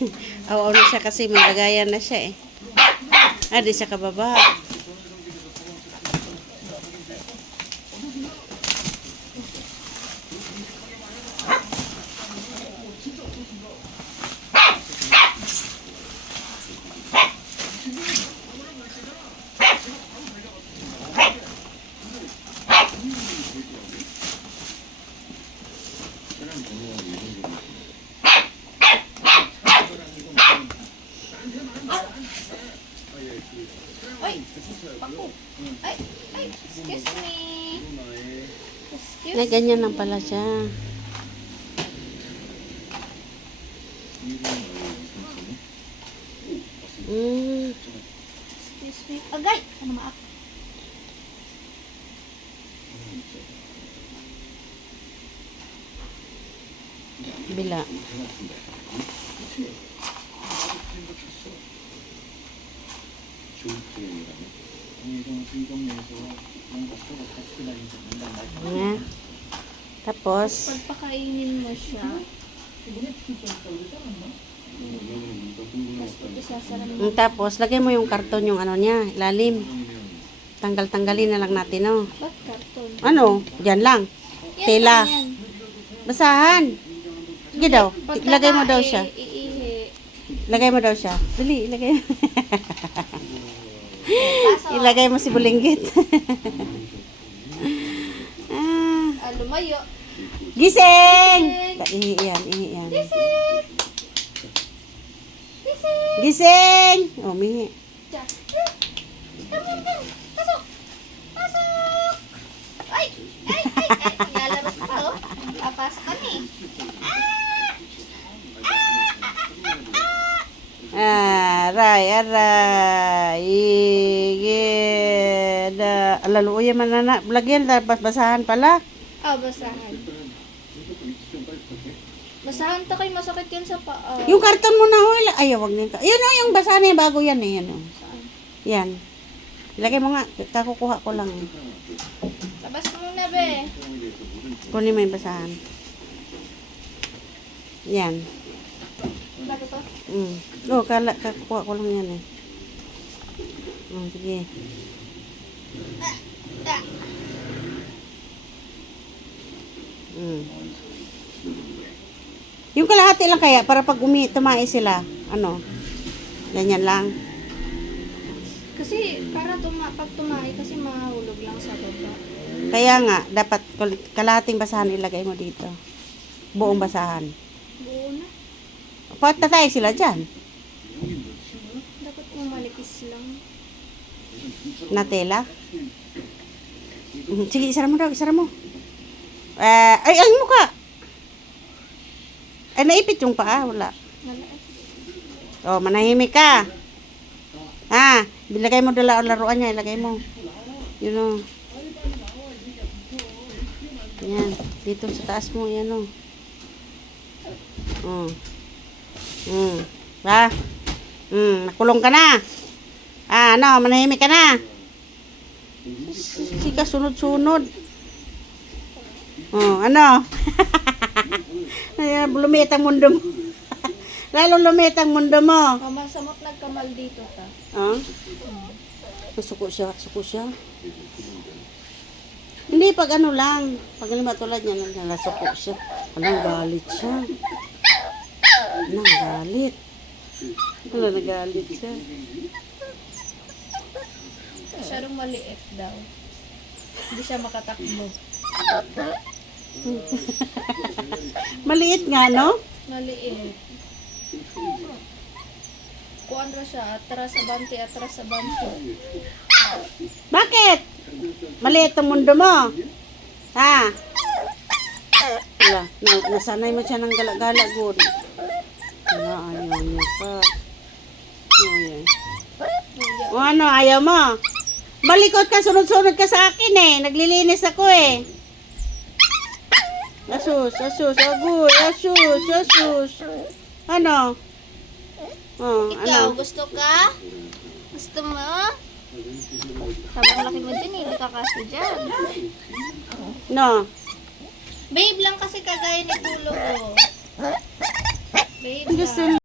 Aw, na siya kasi malagayan na siya eh. Ah, di siya kababa. Ay, ganyan lang pala siya. Mm. Excuse me. Agay! Ano maak? Bila. Nga. Tapos, Pagpakainin mo siya. Mm, tapos lagay mo yung karton yung ano niya, ilalim. Tanggal-tanggalin na lang natin, oh. Ba't karton? Ano? Diyan lang. Yan Tela. lang yan. Basahan. Sige daw. Pagka Ilagay mo daw siya. Iihi. Ilagay mo daw siya. Dali. Pasok. ilagay mo si Bulinggit. ah, Ah, lumayo. gising! Ihi yan, yan. Gising! Gising! Gising! Oh, come. Pasok! Pasok! Ay! Ay! Ay! Ay! Lalabas pa, oh. Papasok kami. Aray, aray. Igida. Alalo, uya man na. Lagyan, dapat basahan pala. Ah, basahan. Basahan ta kay masakit yan sa paa. Yung karton mo na, hoy. Ay, wag na. Yan o, yung basahan niya bago yan eh. Yan o. Saan? Yan. Ilagay mo nga. Kakukuha ko lang. Labas mo muna, be. Kunin mo yung basahan. Yan. Bago to? Mm. Oh, kala, kakuha ko lang yan eh. Oh, sige. Mm. Yung kalahati lang kaya para pag umi tumae sila, ano? Ganyan lang. Kasi, para tuma pag tumae, kasi mahulog lang sa baba. Kaya nga dapat kal- kalahating basahan ilagay mo dito. Buong basahan. Patatay sila diyan. Dapat yung malikis lang. Na tela. Sige, isara mo daw, isara mo. Eh, ay, ang mukha. Ay, naipit yung paa, wala. Oh, manahimik ka. Ha, ilagay mo dala laruan niya, ilagay mo. Yun o. Yan, dito sa taas mo, yan o. Oh. Mm. Ba? Mm, nakulong ka na. Ah, ano, manahimik ka na. Sika, sunod-sunod. Oh, ano? Ay, lumit ang mundo mo. Lalo lumit ang mundo mo. Mama, samot nagkamal dito ta. Ah? Suko siya, suko siya. Hindi, pag ano lang. Pag halimbawa tulad niya, nasuko siya. Anong galit siya. Anong galit. Wala nagalit siya. Masyadong maliit daw. Hindi siya makatakbo. Maliit nga, no? Maliit. Kuan ra siya, atras sa banti, atras sa banti. Bakit? Maliit ang mundo mo. Ha? Wala, na, nasanay mo siya ng gala-gala, good. Wala, ayaw niya pa. O ano, ayaw mo? Malikot ka, sunod-sunod ka sa akin eh. Naglilinis ako eh. Asus, asus, agoy, asus, asus. Ano? Oh, Ikaw, ano? gusto ka? Gusto mo? Sabang laki mo din, hindi ka kasi dyan. No. Babe lang kasi kagaya ni Tulo. oh. Babe Gusto lang.